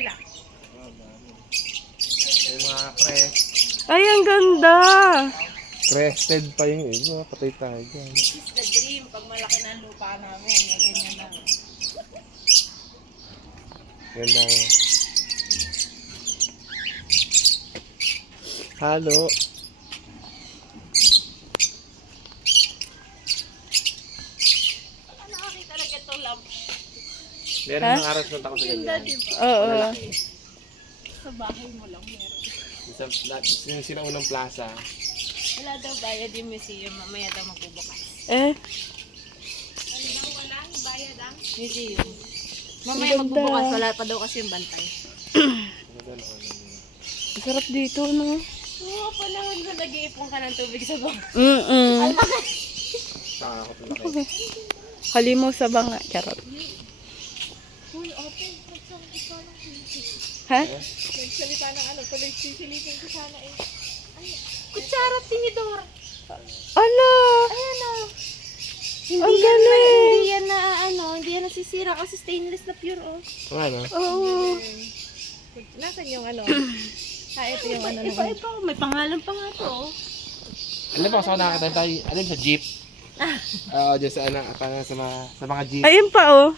kabila. May mga crest. Ay, ang ganda. Crested pa yung iba. Patay tayo dyan. This is the dream. Pag malaki na ang lupa namin, may ganyan lang. Ganda nga. Halo. Nakakita na ito lamp. Meron Ha? ng harassment ako sa Ganda, ganyan. diba? Oo. Sa bahay mo lang meron. Yung sinaunang plaza. Wala daw bayad yung museum. Mamaya daw magbubukas. Eh, Ano daw walang bayad ang museum? Mamaya Ganda. magbubukas. Wala pa daw kasi yung bantay. Ganda na ano. sarap dito, no? Oo, panahon na nag-iipon ka ng tubig sa bang. Mm-mm. Nakakakot na kayo. Halimaw sa banga. Charot. Uy, ate, nagsalita ng silipin. Ha? Nagsalita ng ano, tuloy sisilipin ko sana eh. Ay, kutsara tinidor. Ala! Ayan o. Ang galing! Hindi yan na ano, hindi yan nasisira kasi stainless na pure oh. Ano? Oo. Nasaan yung ano? Ito yung ano naman. Ito, may pangalan pa nga to oh. Alam mo, saan nakakita tayo? Alam sa jeep? Oo, dyan sa, sa mga jeep. Ayun pa, oh.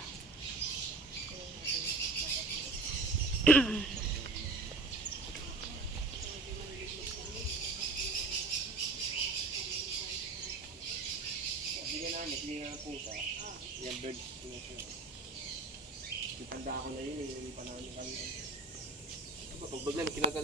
Hindi namin, hindi nga pusa. Yung bird. Itanda ko na yun, hindi pa namin kami. Pag biglang kinagala